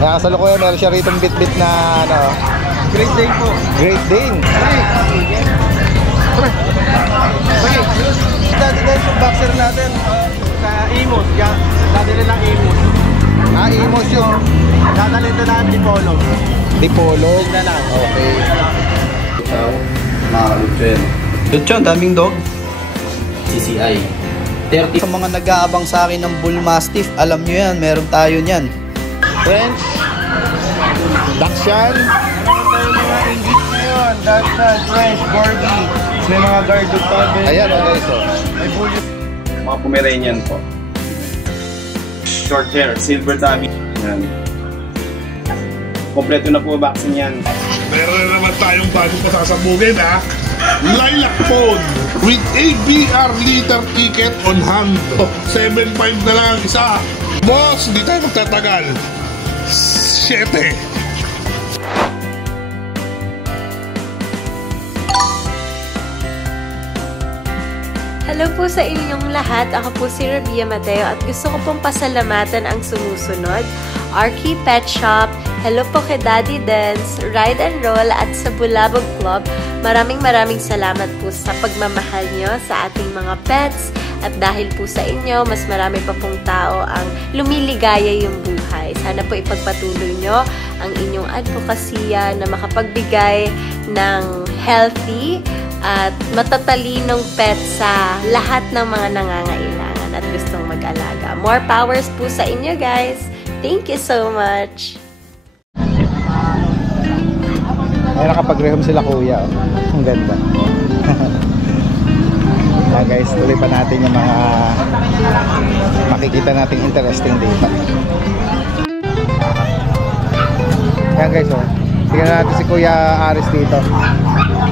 Kaya kasalukuyan meron siya rito bit-bit na ano, Great Dane po. Great Dane. Okay. Dati guys, yung boxer natin sa Imos. Dadali ng Imos. Imos yung Dadali ito ng Dipolog. Dipolog. Ganda lang. Okay. Mga Lutsen. Lutsen, daming dog. CCI 30. Sa mga nag-aabang sa akin ng Bull Mastiff, alam nyo yan, meron tayo niyan. French. Dachshund. Meron tayong mga English ngayon. Dachshund, French, Corgi. May mga guard dog pa. Ayan, guys. Oh. May bully. Mga Pomeranian po. Short hair, silver tabby. Yan. Kompleto na po vaccine yan. Meron na naman tayong bagong pasasabugin ha. Lilac phone with ABR liter ticket on hand. 7.5 na lang ang isa. Boss, hindi tayo magtatagal. 7. Hello po sa inyong lahat. Ako po si Rabia Mateo at gusto ko pong pasalamatan ang sumusunod. Arky Pet Shop, hello po kay Daddy Dance, Ride and Roll at sa Bulabog Club. Maraming salamat po sa pagmamahal nyo sa ating mga pets at dahil po sa inyo, mas marami pa pong tao ang lumiligaya yung buhay. Sana po ipagpatuloy nyo ang inyong advokasya na makapagbigay ng healthy at matatalinong pet sa lahat ng mga nangangailangan at gustong mag-alaga. More powers po sa inyo guys! Thank you so much! Ay, nakapag-rehome sila kuya. Oh. Ang ganda. Guys, tuloy pa natin yung mga makikita nating interesting dito. Ayan guys, oh. Tingnan natin si Kuya Aris dito.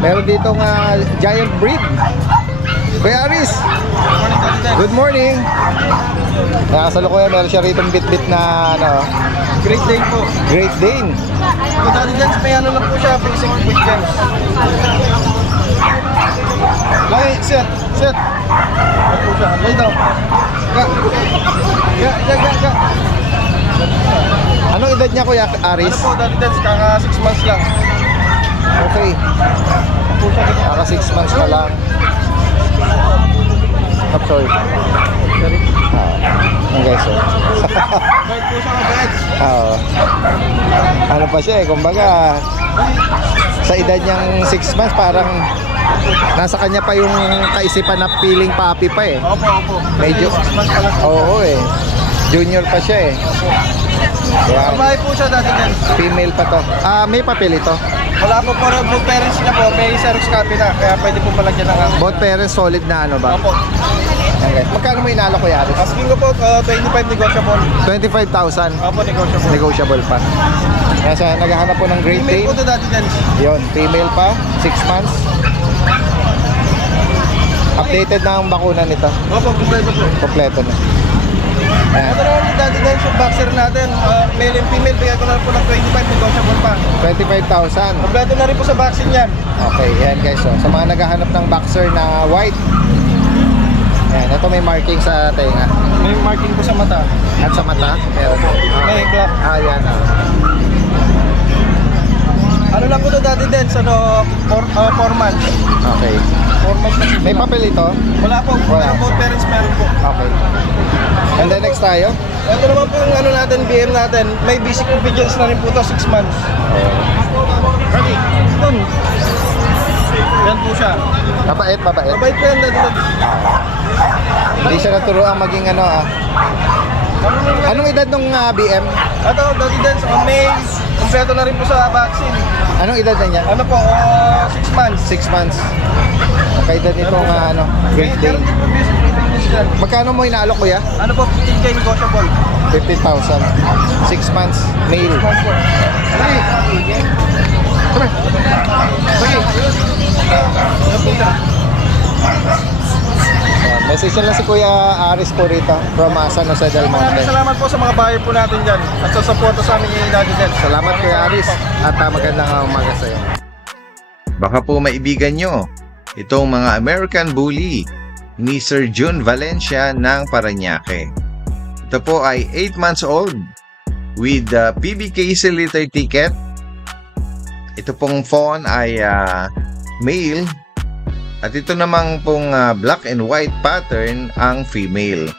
Meron dito nga giant breed. Kuya Aris! Good morning! Nakasalukuyan, meron siya rito bit-bit na ano, Great Dane po. Great Dane. Kung Daddy Dance, may ano lang po siya. Basic with gems. Lagi, sit. Ano po siya? Lay down. Ga. Anong edad niya Kuya Aris? Ano po, Daddy Dance, kaka 6 months lang. Okay. Para 6 months pa lang. Oh, sorry. Ang guys, oh. Guard po siya ka-beds. Oo. Ano pa siya eh, kumbaga sa edad niyang 6 months parang nasa kanya pa yung kaisipan na feeling papi pa eh. Opo. Medyo, 6 months pa lang. oo eh. Junior pa siya eh. Wow. Babae po siya, Daddy Dance. Female pa to. May papel ito. Wala po both parents niya po. May Xerox copy na. Kaya pwede po malagyan ng Both parents solid na ano ba? Opo. Yan guys. Magkano mo inalo Kuya Aris? Asking ko po, 25 negotiable. 25,000. Opo, negotiable. Negotiable pa. Kasi naghahanap po ng Great Female Dane. po to, Daddy Dance. Yun, female pa, 6 months. Updated na ang bakuna nito. Opo, kompleto po. Kompleto na. Ayan. Ano naman yung Daddy Dance yung boxer natin? Male and female, bigay ko na po ng 25 negotiable pa. 25,000. Kompleto na rin po sa vaccine yan. Okay, yan guys. So, sa mga naghahanap ng boxer na white. Ayan, ito may marking sa tenga. May marking po sa mata. At sa mata, meron. May black. Yan. Ano lang po to, Daddy Dance? 4 months. Okay. 4 months na siya. May papel ito? Wala po. Wala. Both parents meron po. Okay. And then next tayo? Ito naman po yung ano natin, BM natin. May basic obedience na rin po to, 6 months. Ready? Dun. Yan po siya. Mabait. Mabait po yan, Daddy Dance. Hindi siya naturuan maging ano Anong edad nung BM? Ito, Daddy Dance, May. Kompleto na rin po sa vaccine. Anong edad na niya? Ano po, 6 months. 6 months. Okay, edad nitong Great Dane. Meron din po basic obedience dyan. Magkano mo inaalok Kuya? Ano po, 15K negotiable. 15,000. 6 months, male. Months po. Ready? Ready? Ano po siya? Message na lang si Kuya Aris po rito from San Jose del Monte. Maraming salamat po sa mga buyer po natin dyan at sa suporta sa amin yung Daddy Dance. Salamat Kuya Aris at magandang umaga sa iyo. Baka po maibigan nyo itong mga American Bully ni Sir June Valencia ng Parañaque. Ito po ay 8 months old with PBKC litter ticket. Ito pong fawn ay male at ito namang pong black and white pattern ang female.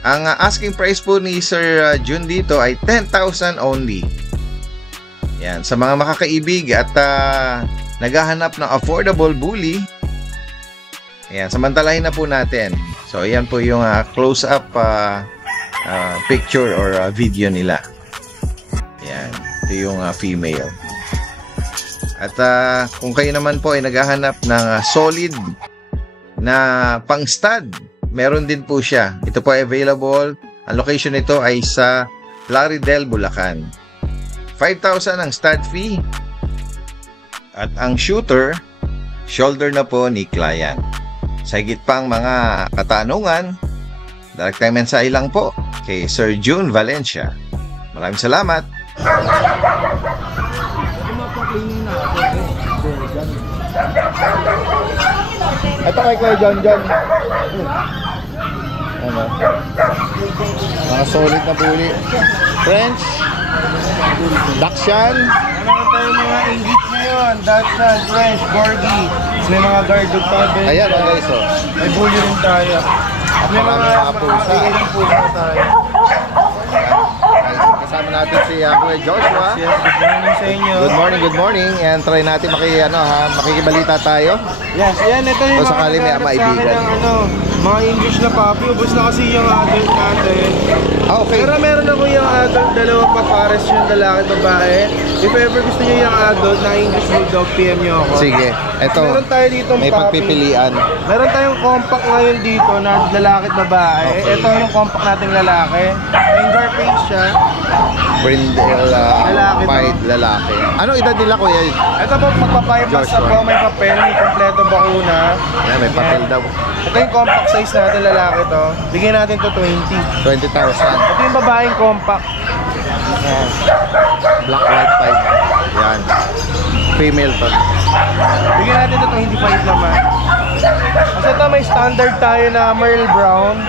Ang asking price po ni Sir Jun dito ay 10,000 only. Yan, sa mga makakaibig at naghahanap ng affordable bully, ayan, samantalahin na po natin. So, ayan po yung close-up picture or video nila. Ayan, ito yung female. At kung kayo naman po ay naghahanap ng solid na pang-stud, meron din po siya. Ito po ay available. Ang location nito ay sa Plaridel, Bulacan. 5,000 ang stud fee. At ang shooter, shoulder na po ni client. Sa higit pang mga katanungan, direct time mensahe lang po kay Sir Jun Valencia. Maraming salamat. Ito kay Kuya John. Ano? Mga solid na bully. French, Dachshund. Meron tayong mga English ngayon. Dachshund, French, Corgi. May mga guard dog tayo. Ayan guys, oh. May bully rin tayo. May Mga pusa. bigay pusa tayo. Kasama natin si Kuya Joshua. Yes, good morning sa inyo. Good morning. And try natin makikibalita tayo. Yes, yan. Ito yung Kung sakali may naghahanap sa akin maibigan. ng mga English na puppy. Ubus na kasi yung adult natin. Okay. Pero meron ako yung adult, dalawa pa pares yung lalaki babae. If ever gusto niyo yung adult na English Bulldog, PM niyo ako. Sige. Ito. Meron tayo dito May pagpipilian. Meron tayong compact ngayon dito na lalaki at babae. Okay. Ito yung compact nating lalaki. Finger face siya. Brindle, Lalaki to. white, lalaki. Ano edad nila, Kuya? Ito po, magpa-5 months na Joshua. po, may papel, may kompleto bakuna. Ayan, may papel daw. Ito yung compact size natin, lalaki to. Bigyan natin to 20. 20,000. Ito yung babaeng compact. Yan. Black, white, 5. Yan. Female to. Bigyan natin to 25 naman. Kasi ito may standard tayo na Merle Brown.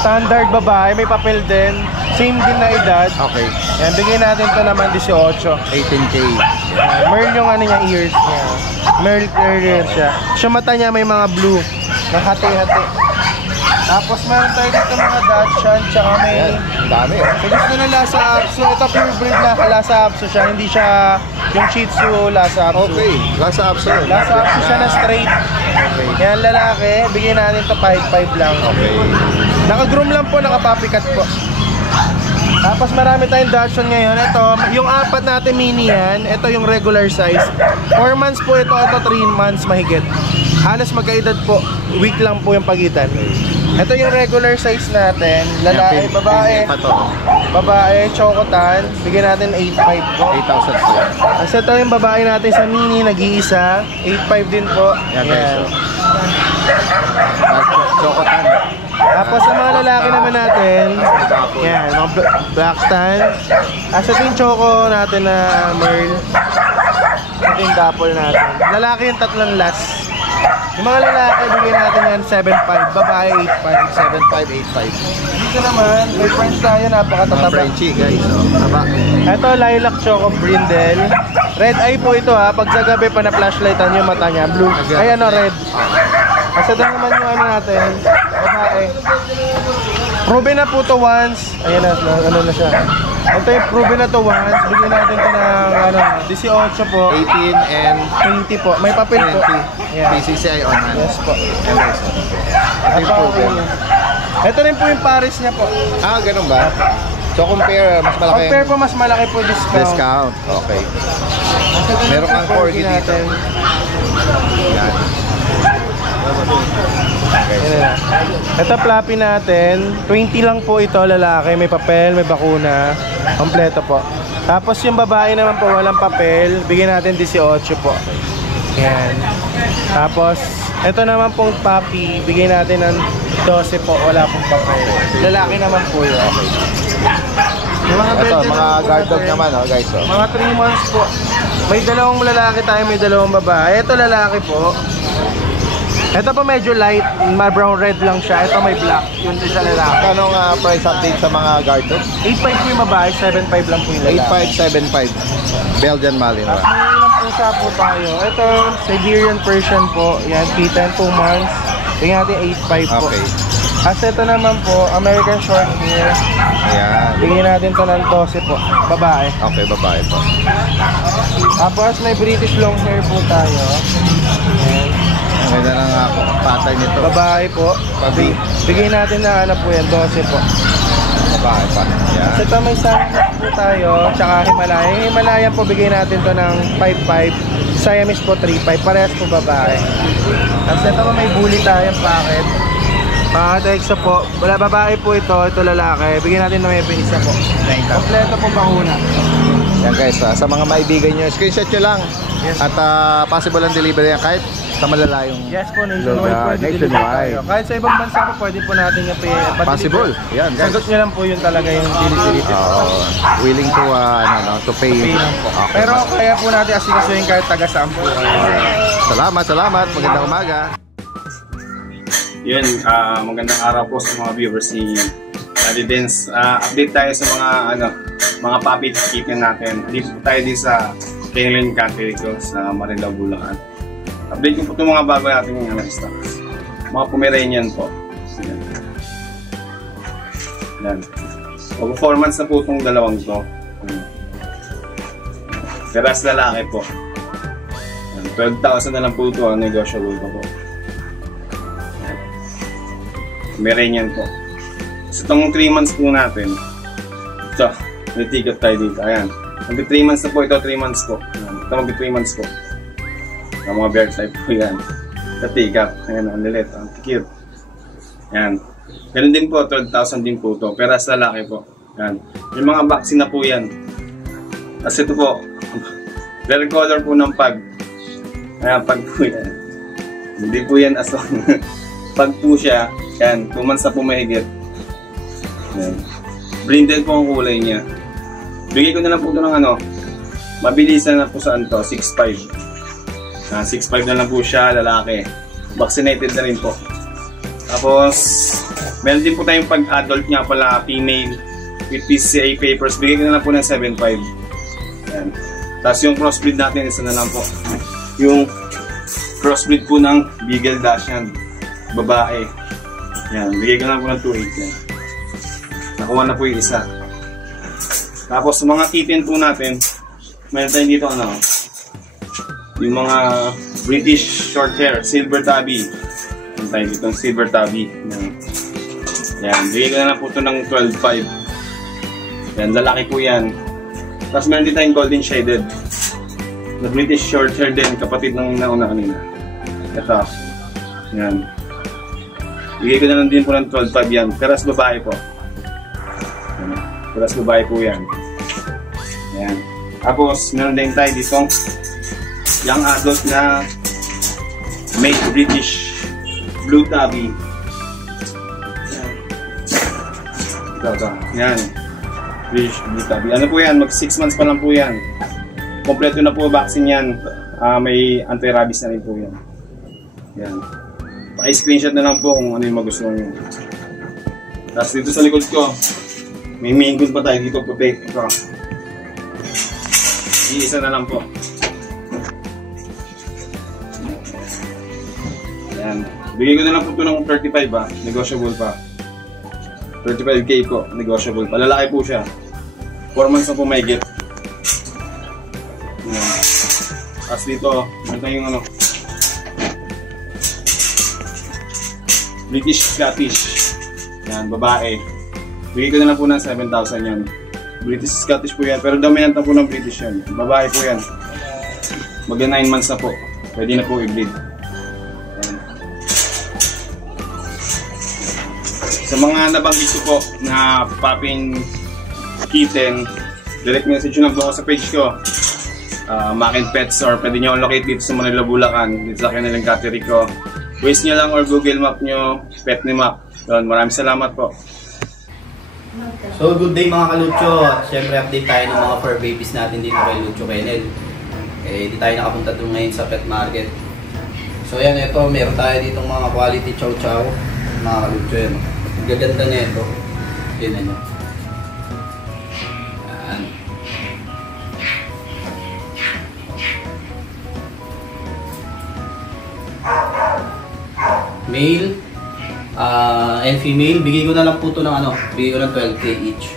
Standard babae, may papel din. Same din na edad. Okay. Yan, bigyan natin to naman 18. 18K. Yan. Merle yung ano niya, ears niya. Merle ears siya. Siya mata niya may mga blue. Na hati-hati. Tapos meron tayo dito mga Dachshund, tsaka may... Ayan. Ang dami, oh. Kung gusto na Lhasa Apso, ito pure breed na Lhasa Apso siya. Hindi siya yung Shih Tzu Lhasa Apso. Okay. Lhasa Apso. Lhasa Apso siya na straight. Okay. Yan lalaki, bigyan natin to 5-5 lang. Okay. Naka-groom lang po, naka-puppy-cut po. Tapos marami tayong Dachshund ngayon. Ito, yung apat natin mini yan. Ito yung regular size. 4 months po ito, 3 months mahigit. Halos magkaedad po. Week lang po yung pagitan. Ito yung regular size natin. Lalaki, babae. Pa to. Babae, chocotan. Bigyan natin 8.5 po. 8,000 po. Kasi ito yung babae natin sa mini, nag-iisa. 8.5 din po. Yan, guys. Chocotan. Tapos sa mga lalaki naman natin, yan, mga black tan. Ito yung choco natin na Merle. Ito yung dapple natin. Lalaki yung tatlong last. Yung mga lalaki, bigyan natin yan 7.5, babae 8.5. 7,585. Dito naman, may French tayo, Mga napakatataba. Frenchie, guys. Oh. Taba. Ito, lilac choco brindle. Red eye po ito ha, pag sa gabi pa na flashlightan yung mata niya, blue. Ay ano, red. Kasi ito naman yung ano natin, babae. Proven na po to once. Ayan na, ano na siya. Ito yung proven na to once. Bigyan natin ito ng ano, 18 po. 18 and 20 po. May papel po. 20. Yeah. PCCI on hand. Yes po. Yan, guys. Ito yung proven. Ito rin po yung pares niya po. Ah, ganun ba? So compare, mas malaki Compare po, mas malaki po discount. discount. Okay. Ito Meron po kang yung corgi dito. natin. Yan. Yan na. Ito fluffy natin, 20 lang po ito, lalaki, may papel, may bakuna, kompleto po. Tapos yung babae naman po walang papel, bigyan natin 18 po. Yan. Tapos ito naman pong puppy, bigyan natin ng 12 po, wala pong papel. Lalaki naman po yun. Yung mga Ito, bente mga naman po guard dog natin, naman, oh, guys. Oh. mga 3 months po. May dalawang lalaki tayo, may dalawang babae. Ito lalaki po. Ito po medyo light, brown red lang siya. Ito may black. Yun din sa lalaki. Anong price update sa mga garters? 8.5 po yung babae, 7.5 lang po yung lalaki. 8575 Belgian Malinois. May ilang pusa po tayo. Ito, Siberian Persian po. Yan, kitten, 2 months. Tingnan natin 8.5 po. Okay. As ito naman po, American Short Hair. Ayan. Bigyan natin to ng 12 po. Babae. Okay, babae po. Tapos may British long hair po tayo. Ayan. Ang ganda ng pattern nito. Babae po. Bigyan natin na ano po yan, 12 po. Babae pa. Ayan. As ito may Siamese po tayo, tsaka Himalaya. Yung Himalaya po, bigyan natin to ng 5.5. Siamese po 3.5. Parehas po babae. Tapos ito may bully tayong packet. Exo po, wala babae po ito lalaki. Bigyan natin ng may isa po. Kompleto po bakuna. Yan guys, sa mga maibigan nyo, screenshot nyo lang. Yes. At possible ang delivery yan kahit sa malalayong Yes po, nationwide po. nationwide. Kahit sa ibang bansa po, pwede po natin yung Possible. Yan guys. Sagot nyo lang po yun talaga yung delivery. Willing to to pay. lang po. Okay. Pero kaya po natin asikasuhin kahit taga saan po. Salamat. Magandang umaga. Yun, magandang araw po sa mga viewers ni Daddy Dance. Update tayo sa mga puppy kitten natin. Dito tayo din sa Canyon Country ko sa Marilao, Bulacan. Update ko po itong mga bago natin yung stocks. Mga Pomeranian po. Yan. Mag-performance na po itong dalawang to. Peras lalaki po. 12,000 na lang po ito. Negotiable pa po. Pomeranian po. So itong 3 months po natin. Ito, may ticket tayo dito. Ayan. Mag 3 months na po ito, 3 months po. Ayan. Ito mag 3 months po. Ang mga bear type po yan. Ito ticket. Ayan, ang lilit. Ang cute. Ayan. Ganun din po, 12,000 din po ito. Pero sa lalaki po. Ayan. Yung mga vaccine na po yan. Kasi ito po, rare color po ng pag. Ayan, pag po yan. Hindi po yan aswang. Pag po siya, yan, 2 months na po mahigit. Yan. Brindle po ang kulay niya. Bigay ko na lang po ito ng mabilisan na po saan to, 6'5". 6'5" na lang po siya, lalaki. Vaccinated na rin po. Tapos, meron din po tayong pag-adult nga pala, female, with PCA papers. Bigay ko na lang po ng 7'5". Yan. Tapos yung crossbreed natin, isa na lang po. Yung crossbreed po ng Beagle Dachshund, babae. Yan, bigay ko lang po ng 2.8 yan. Nakuha na po yung isa. Tapos sa mga kitten po natin, meron tayo dito yung mga British short hair, silver tabby. Meron tayo dito yung silver tabby. Yan, bigay ko na lang po ito ng 12.5. Yan, lalaki po yan. Tapos meron din tayong golden shaded na British short hair din, kapatid ng nauna kanina. Ito. Yan. Bigay ko na lang din po ng 12.5 yan. Peras babae po. Peras babae po yan. Yan. Tapos, meron din tayo ditong young adult na made British blue tabby. Ito. Yan. British blue tabby. Ano po yan? Mag 6 months pa lang po yan. Kompleto na po vaccine yan. May anti-rabies na rin po yan. Yan. Pa-screenshot na lang po kung ano yung magustuhan nyo. Tapos dito sa likod ko, may main good pa tayo dito puti. Ito. Iisa na lang po. Ayan. Bigay ko na lang po ito ng 35 ba. Negotiable pa. 35k ko. Negotiable pa. Lalaki po siya. 4 months na po may get. Ayan. Tapos dito, ito yung British Scottish. Yan, babae. Bigay ko na lang po ng 7,000 yan. British Scottish po yan. Pero dominant na po ng British yan. Babae po yan. Magka 9 months na po. Pwede na po i-breed. Sa mga nabanggit ko po na popping kitten, direct message nyo lang po ako sa page ko. Mac and Pets, or pwede nyo locate dito sa Manila, Bulacan. Dito sa kanilang cattery ko. Waze nyo lang or Google Map nyo, Pet ni Map. Doon, maraming salamat po. So good day mga kalucho. Siyempre update tayo ng mga fur babies natin dito kay Lucho Kennel. Di tayo nakapunta doon ngayon sa pet market. So yan, ito, meron tayo ditong mga quality chow chow. Mga kalutso yan. Ang gaganda na ito. Tignan nyo. Yan. Male and female, bigay ko na lang po ito ng bigay ko ng 12K each.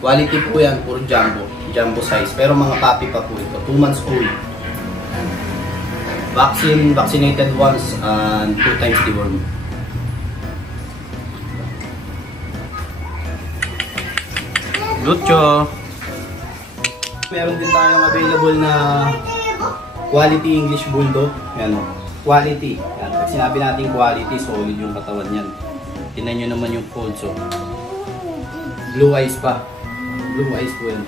Quality po yan, puro jumbo size, pero mga puppy pa po ito, 2 months old. Vaccinated once and 2 times dewormed. Lucho. Meron din tayong available na quality English Bulldog. Yan o. Quality. Yan. Pag sinabi natin quality, solid yung katawan niyan. Tingnan nyo naman yung folds. So. Blue eyes pa. Blue eyes po yan.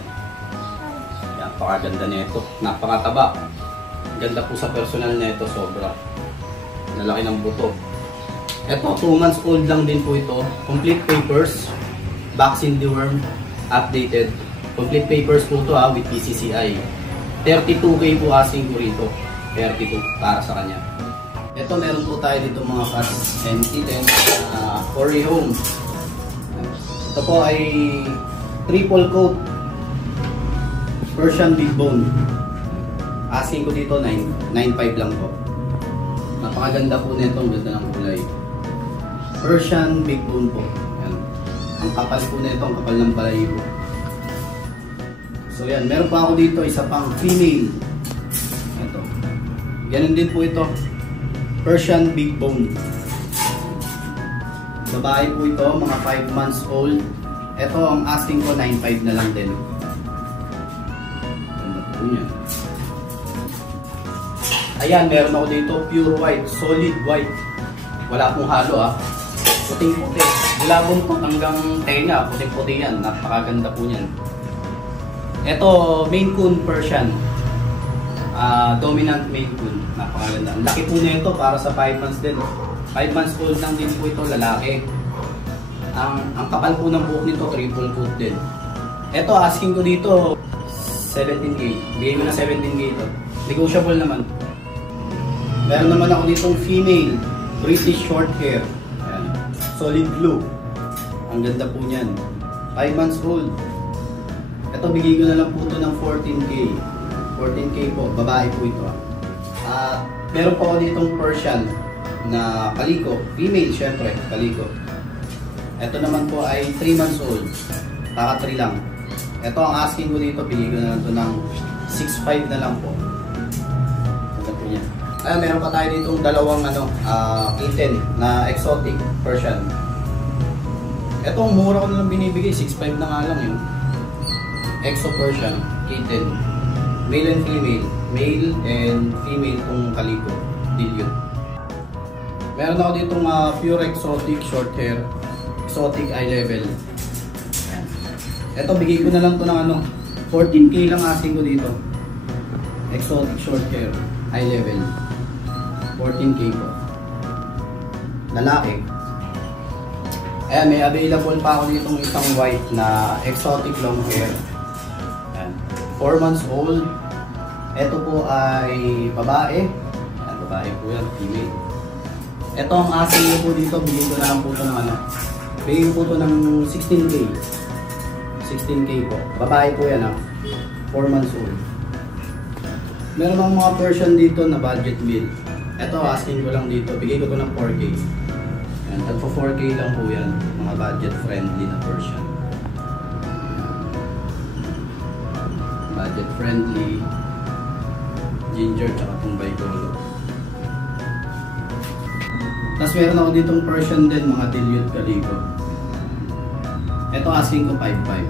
Napakaganda nito. Napakataba. Ganda po sa personal nito. Sobra. Nalaki ng buto. Ito, 2 months old lang din po ito. Complete papers. Vaccine deworm. Updated. Complete papers po ito with PCCI. 32K po asking ko rito. 32 para sa kanya. Ito, meron po tayo dito mga cats and kittens for home. Ito po ay triple coat Persian Big Bone. Asking ko dito 9.5 lang po. Napakaganda po nito, ang ganda ng kulay. Persian Big Bone po. Yan. Ang kapal po nito, ang kapal ng balahibo. So yan, meron pa ako dito isa pang female. Ito. Ganun din po ito. Persian Big Bone. Babae po ito, mga 5 months old. Ito, ang asking ko 9.5 na lang din. Ganda po yan. Ayan, meron ako dito pure white, solid white. Wala pong halo Puting-puti. Mula buntot hanggang tenga, puting-puti yan. Napakaganda po yan. Ito, Maine Coon Persian. Dominant Maine Coon. Napakaganda. Ang laki po nito para sa 5 months din. 5 months old lang din po ito, lalaki. Ang kapal po ng buhok nito, triple coat din. Ito, asking ko dito, 17K. Bigay mo na 17K ito. Negotiable naman. Meron naman ako ditong female, British short hair. Ayan. Solid blue. Ang ganda po niyan. 5 months old. Ito, bigay ko na lang po ito ng 14K. 14K po, babae po ito. Meron po ako ditong Persian na kaliko. Female, syempre, kaliko. Ito naman po ay 3 months old. Kaka 3 lang. Ito, ang asking ko dito, bigay ko na lang ito ng 6.5 na lang po. Ito po yan. Meron pa tayo ditong dalawang kitten na exotic Persian. Ito, ang mura ko na lang binibigay. 6.5 na nga lang yun. Exo Persian, kitten. Male and female. Male and female kung kaliko. Dilute. Meron ako ditong pure exotic short hair. Exotic eye level. Ito, bigay ko na lang to ng 14K lang asking ko dito. Exotic short hair, eye level. 14K po. Lalaki. Ayan, may available pa ako ditong isang white na exotic long hair. Ayan. 4 months old. Ito po ay babae. Ayan, babae po yan, female. Ito ang asking ko po dito, bigyan ko na lang po ito ng bigyan ko po ito ng 16K. 16K po. Babae po yan 4 months old. Meron akong mga Persian dito na budget meal. Ito, asking ko lang dito, bigay ko ito ng 4K. Ayan, tagpo 4K lang po yan. Mga budget friendly na Persian. Budget friendly. Ginger tsaka itong bicolo. Tapos meron ako ditong Persian din, mga dilute kaliko. Ito, asking ko 5.5.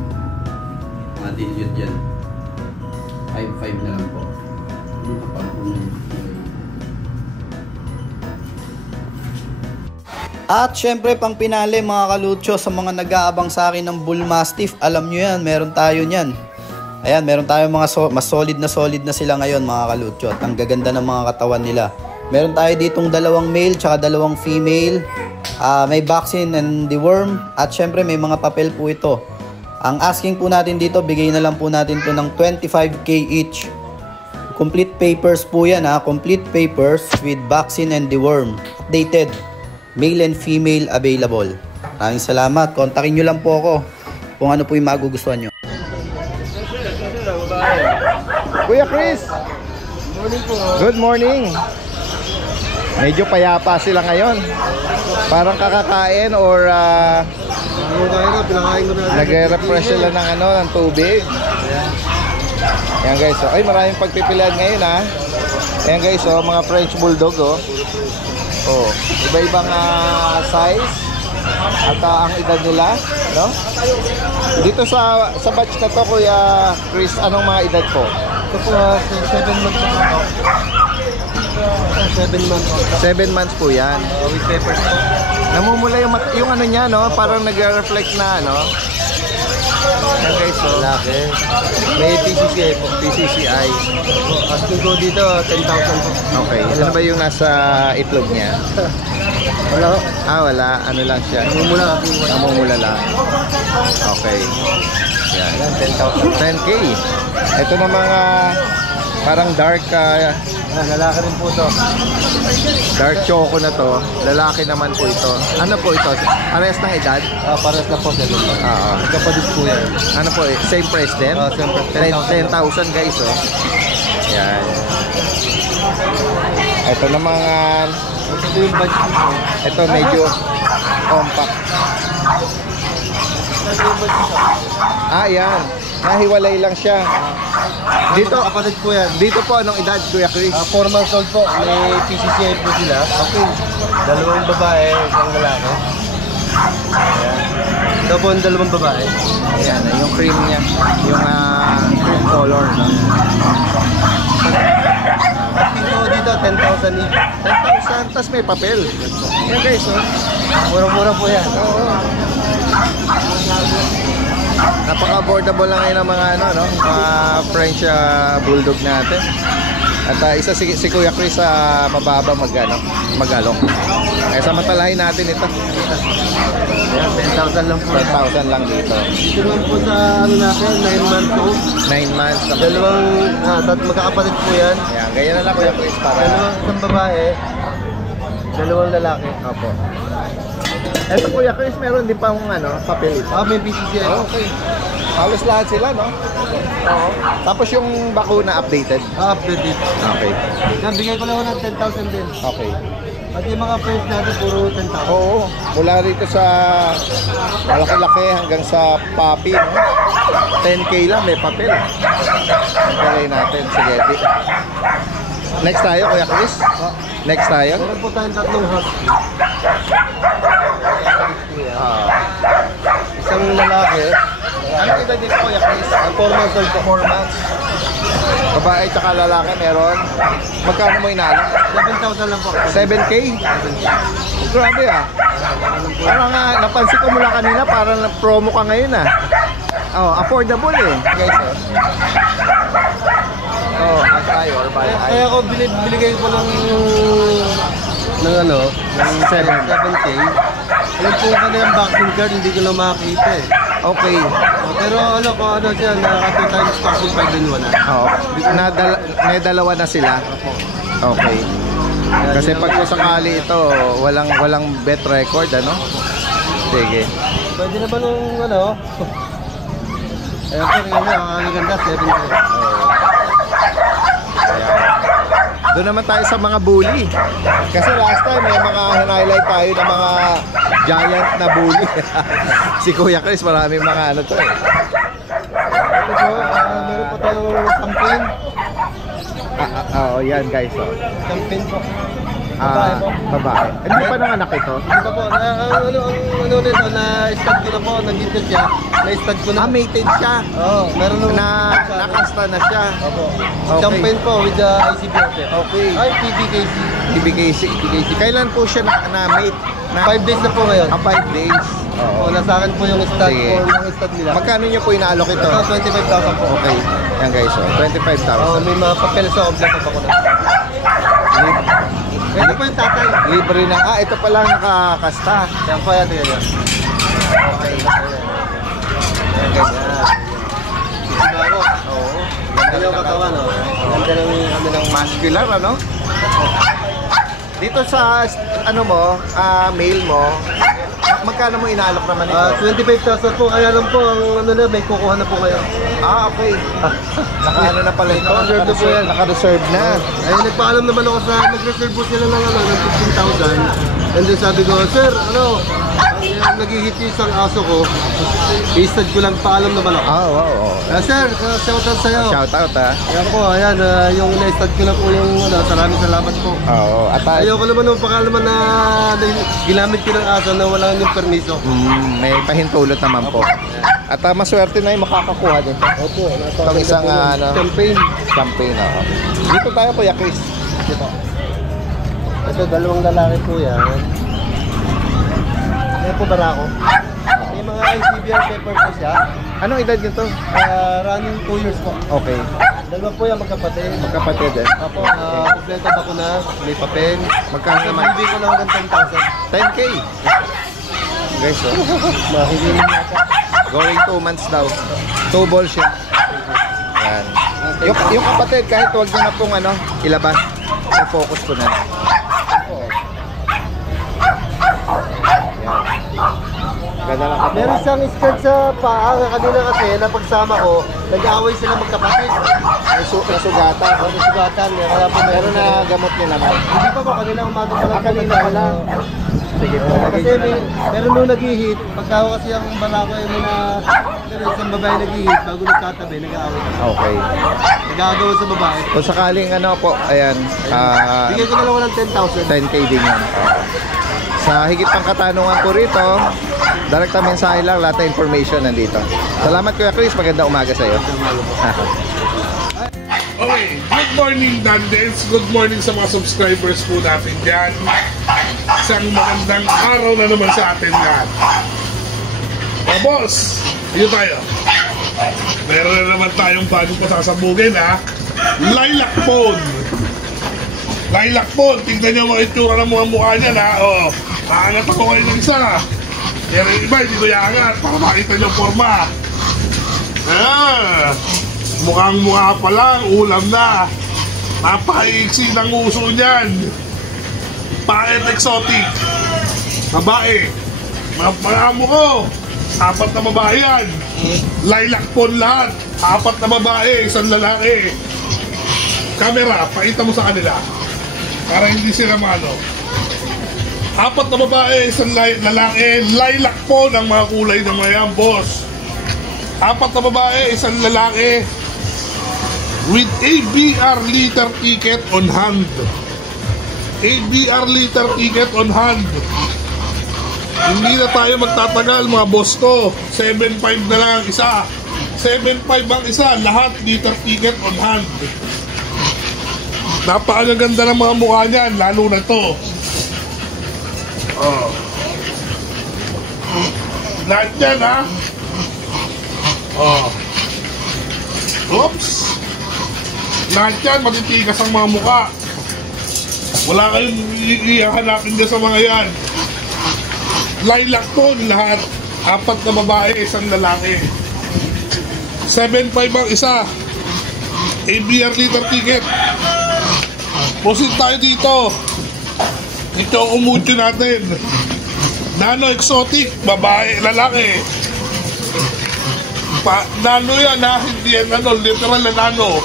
Mga dilute yan. 5.5 na lang po. Ang kapal po na. At syempre, pang pinali mga kalutso, sa mga nag-aabang sa akin ng Bull Mastiff, alam nyo yan, meron tayo nyan. Ayan, meron tayo mga mas solid na sila ngayon mga kalutso. At ang gaganda ng mga katawan nila. Meron tayo ditong 2 male tsaka 2 female. May vaccine and deworm. At syempre may mga papel po ito. Ang asking po natin dito, bigay na lang po natin to ng 25K each. Complete papers po yan ha. Complete papers with vaccine and deworm. Updated. Male and female available. Maraming salamat. Kontakin nyo lang po ako kung ano po yung magugustuhan nyo. Kuya Chris! Good morning! Medyo payapa sila ngayon. Parang kakakain or nagre-refresh sila ng tubig. Ayan guys, ay maraming pagpipilian ngayon ha. Ayan guys, mga French Bulldog iba-ibang size at ang edad nila, no? Dito sa batch na to, Kuya Chris, anong mga edad po? Ito po, 7 months po. 7 months. 7 months po yan. With papers po. Namumula yung ano niya, no? Parang nagre-reflect na, no? Ayan guys, Laki. May PCCI po. PCCI. Asking ko dito, 10,000 po. Okay. Ano ba yung nasa itlog niya? Wala ko. Wala. Ano lang siya? Namumula ako. Namumula lang. Okay. Yan. 10,000. 10K. Ito na mga parang dark Lalaki rin po to. dark choco na to. Lalaki naman po ito. Ano po ito? Parehas ng edad? Pares na po 7 months. Magkapatid po yan. Ano po? Same price din? Same price. 10,000 guys, Yan. Ito na mga Ito yung badge po. ito medyo compact. Yan. Nahiwalay lang siya. Dito, Kapatid po yan. dito po anong edad, Kuya Chris? 4 months old po. May PCCI po sila. Okay. Dalawang babae, isang lalaki. Ayan. Ito po ang dalawang babae. Ayan, yung cream niya. Yung cream color. No? Ito dito, 10,000 each. 10,000, tas may papel. Yan guys, Mura-mura po yan. Napaka-affordable lang ngayon ng mga mga French Bulldog natin. At isa si Kuya Chris mababa mag-alok. Samantalahin natin ito. Ayan, 10,000 lang po. 10,000 lang dito. Ito naman po sa natin, 9 months old. 9 months. Dalawang, magkakapatid po yan. Ayan, ganyan na lang Kuya Chris para. Isang babae, dalawang lalaki. Opo. Ito Kuya Chris, meron din pang papel ito. May PCCI. Okay. Halos lahat sila, no? Oo. Tapos yung bakuna updated. Update dito. Okay. Nabigay ko lang ng 10,000 din. Okay. At yung mga friends natin, puro 10,000. Oo. Mula rito sa malaki-laki hanggang sa puppy, no? 10K lang, may papel. Pagkalay natin. Sige. Next tayo, Kuya Chris? Next tayo? Meron po tayong tatlong husky. Isang lalaki. Anong edad dito, Kuya Chris? 4 months old po. 4 months. Babae tsaka lalaki meron. Magkano mo inaalok? 7,000 lang po. 7K? Grabe Parang napansin ko mula kanina, parang promo ka ngayon affordable guys tayo or buy Kaya ako binigay ko lang ng 7K. Alam po ka na yung vaccine card, hindi ko lang makakita Okay. Pero kung siya, nakaka 2 times vaccine 5 din wala. May dalawa na sila. Okay. Kasi pag sakali ito, walang bet record, Sige. Pwede na ba nung Ayan po, ang ganda, 7K. Doon naman tayo sa mga bully. Kasi last time may mga highlight tayo ng mga giant na bully. Si Kuya Chris, maraming mga to Meron pa tayong campaign. Yan guys. Campaign po. Babae. Hindi pa nanganak ito? Ito po, nito, na-stud ko na po, nag-inted siya. Na-stud ko na. Mated siya. Meron nung... Nakasta na siya. Opo. Okay. Campaign po with the ICBF. Okay. Ay, PBKC. PBKC. Kailan po siya na-mate? 5 days na po ngayon. 5 days. Oo, nasa akin po yung stud Sige. po, yung stud nila. Magkano niyo po inaalok ito? Ito, 25,000 po. Okay. Yan guys, 25,000. May mga papel sa object pa ko na. Ito po yung tatay. Libre na. Ito pa lang nakakasta. Yan po yan, tingnan yan. Okay. Yan guys. Yan. Sisigago. Oo. Ganda yung katawan, no? Ganda ng muscular, ano? Dito sa, ano mo, male mo, magkano mo inaalok naman ito? 25,000 po, kaya lang po, ang ano na, may kukuha na po kayo. Okay. Naka-ano na pala ito? Naka-reserve na po yan. Naka-reserve na. Ay, nagpaalam naman ako sa, nag-reserve po sila ng 15,000. And then sabi ko, sir, nag-hit isang aso ko, i-stud ko lang, paalam naman ako. Wow. Sir, shoutout sa'yo. Shoutout, Ayan po, ayan, yung na-stud ko lang po yung, maraming salamat po. Oo. At Ayoko naman ng pakalaman na ginamit ko ng aso na wala yung permiso. may pahintulot naman po. At maswerte na yung makakakuha dito. Opo, Itong isang campaign. campaign. Dito tayo, Kuya Chris. Dito. Ito, dalawang lalaki po yan. Ayan po barako. May mga ICBR paper po siya. Anong edad nito? Running 2 years po. Okay. Dalawa po yan magkapatid. Magkapatid eh. Apo, kompleto ba ko na, may papel. Magkano naman? Hindi ko lang hanggang 10,000. 10K. Guys, Mahigilin niya ako. going 2 months daw. 2 balls siya. Yan. Yung kapatid, kahit huwag nyo na pong ilabas, focus ko na. Yan. Ganda lang kapatid. Meron siyang skirt sa paa. Kanina kasi, napagsama ko, nag-aaway sila magkapatid. Nasugatan. Nasugatan. Kaya po Pero na gamot niya naman. Hindi pa po, kanina umaga pa lang. Kanina pa lang. Sige po. Kasi meron nung nag-hit, pagka kasi ang barako ay meron isang babae nag-hit, bago nagkatabi, nag-aaway. Okay. Nag-aagawa sa babae. Kung sakaling po, ayan. Bigay ko na lang ng 10,000. 10K din yan. Sa higit pang katanungan po rito, direkta mensahe lang, lahat ng information nandito. Salamat Kuya Chris, magandang umaga sa iyo. Okay, good morning Dandens. Good morning sa mga subscribers po natin dyan. Isang magandang araw na naman sa atin lahat. Boss, yun tayo. Meron na naman tayong bagong pasasabugin Lilac phone. Lilac phone, tingnan nyo mga itsura ng mga mukha niyan aangat ako kayo ng isa. Pero yung iba, hindi ko iangat para makita nyo forma. Mukhang mukha pa lang, ulam na. Napakaiksi ng uso niyan. Paet exotic. Babae. Mga amo ko, 4 na babae yan. Lilac phone lahat. 4 na babae, 1 lalaki. Camera, pakita mo sa kanila. Para hindi sila 4 na babae, 1 lalaki. Lilac phone ang mga kulay ng mga yan, boss. 4 na babae, 1 lalaki. With ABR liter ticket on hand. ABR liter ticket on hand. Hindi na tayo magtatagal mga boss ko. 7.5 na lang ang isa. 7.5 ang isa. Lahat liter ticket on hand. Napakaganda ng mga mukha niyan. Lalo na to. Lahat yan Oops. Lahat yan, matitigas ang mga mukha. Wala kayong ihanapin dyan sa mga yan. Lilac phone lahat. 4 na babae, 1 lalaki. 7.5 ang isa. ABR liter ticket. Pusin tayo dito. Ito ang umutyo natin. Nano exotic, babae, lalaki. Nano yan hindi yan literal na nano.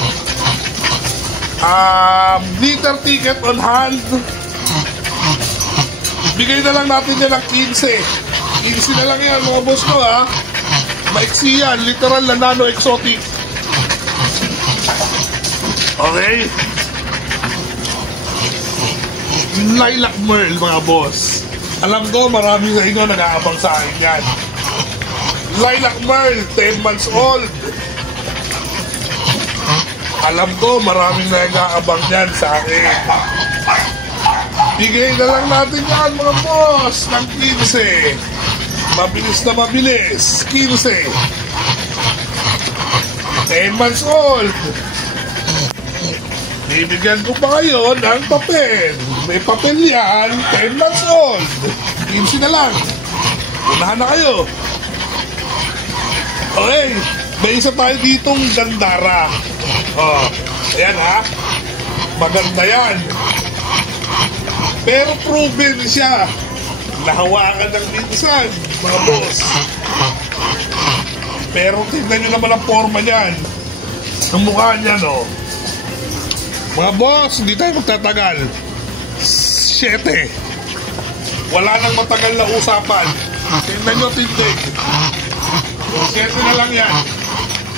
Liter ticket on hand. Bigay na lang natin yan ng 15. 15 na lang yan mga boss ko maiksi yan, literal na nano exotic. Okay. Lilac Merl mga boss. Alam ko marami sa inyo nag-aabang sa akin yan. Lilac Merl, 10 months old. Alam ko maraming nag-aabang yan sa akin. Bigay na lang natin yan mga boss ng 15. Mabilis na mabilis. 15. 10 months old. Bibigyan ko pa kayo ng papel. May papel yan. 10 months old. 15 na lang. Unahan na kayo. Okay. May isa tayo ditong Gandara. Oh, ayan ha. Maganda yan. Pero proven siya. Nahawakan ng minsan, mga boss. Pero tignan nyo naman ang forma niyan. Ang mukha niya, no? Mga boss, hindi tayo magtatagal. 7. Wala nang matagal na usapan. Tignan nyo, tignan. 7 na lang yan.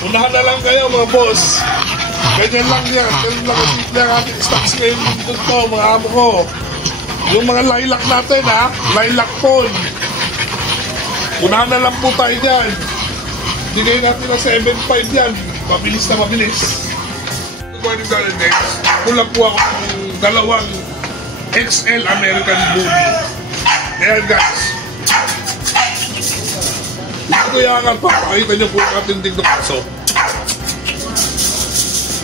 Unahan na lang kayo, mga boss. Ganyan lang yan. Ganyan lang ang ating stocks ngayon dito, mga amo ko. Yung mga lilac natin, ha? Lilac phone. Unahan na lang po tayo dyan. Bigay natin ng 7.5 yan. Mabilis na mabilis. Good morning, darling guys. Kulang po ako ng dalawang XL American Bully. Ayan, guys. Ito yan nga, papakita nyo po ang ating tignan kaso.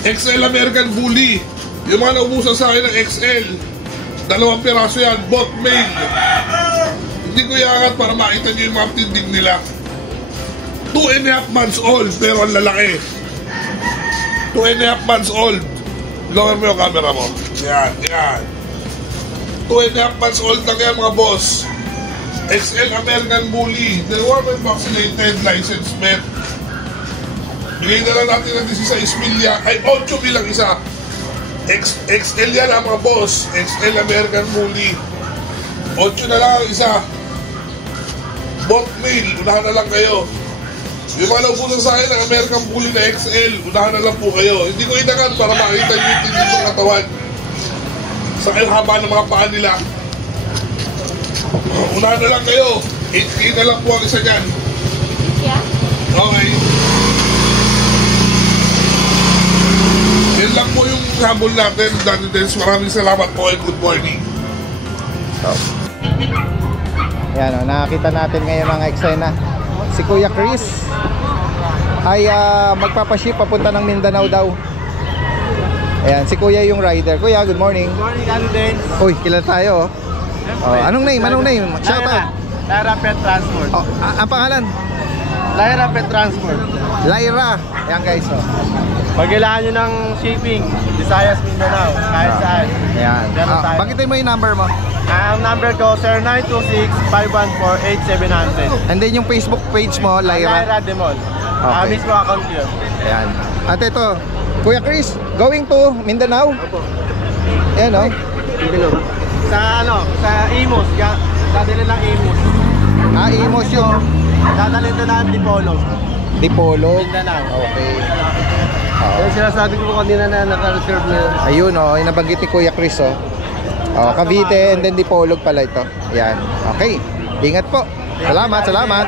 XL American Bully. Yung mga naubusan sa akin ng XL. 2 piraso yan, both male. Hindi ko yakat para makita nyo yung mga tindig nila. 2.5 months old, pero ang lalaki. 2.5 months old. Lower mo yung camera mo. Yan, yan. 2.5 months old lang yan, mga boss. XL American Bully. Dalawa may vaccinated, license met. Bigay na lang natin ng 16 milya. Ay, 8 bilang isa. XL yan ang mga boss. XL American Bully. 8 na lang ang isa. Both male. Unahan na lang kayo. Yung mga naubusan sa akin ng American Bully na XL, unahan na lang po kayo. Hindi ko inagat para makita nyo yung tingin ng katawan. Sa haba ng mga paa nila. Unahan na lang kayo. 8K na lang po ang isa dyan. Okay. Yan lang po yung habol natin, Daddy Dens. Maraming salamat po and good morning. Yan o, nakakita natin ngayon mga eksena. Si Kuya Chris ay magpapaship papunta ng Mindanao daw. Ayan, si Kuya yung rider. Kuya, good morning. Good morning, Daddy Dens. Uy, kilala tayo. Oh, anong name? Anong name? Shout out. Lyra Pet Transport. Oh, ang pangalan? Lyra Pet Transport. Lyra. Ayan guys. Oh. Pag kailangan nyo ng shipping, Visayas, Mindanao, kahit saan. Ayan. Meron tayo. Bagitin mo yung number mo. Ang number ko, 0926-514-8700. And then yung Facebook page mo, Lyra. Lyra Demol. Okay. Mismo account yun. Ayan. At ito, Kuya Chris, going to Mindanao? Ayan o. Sa sa Imus. Dadali lang Imus. Imos yung Dadali ito na Dipolog. Dipolog. Mindanao. Okay. Yung sinasabi ko kanina na naka-reserve na yun. Ayun o, yung nabanggit ni Kuya Chris o. Cavite and then Dipolog pala ito. Ayan. Okay. Ingat po. Salamat, salamat.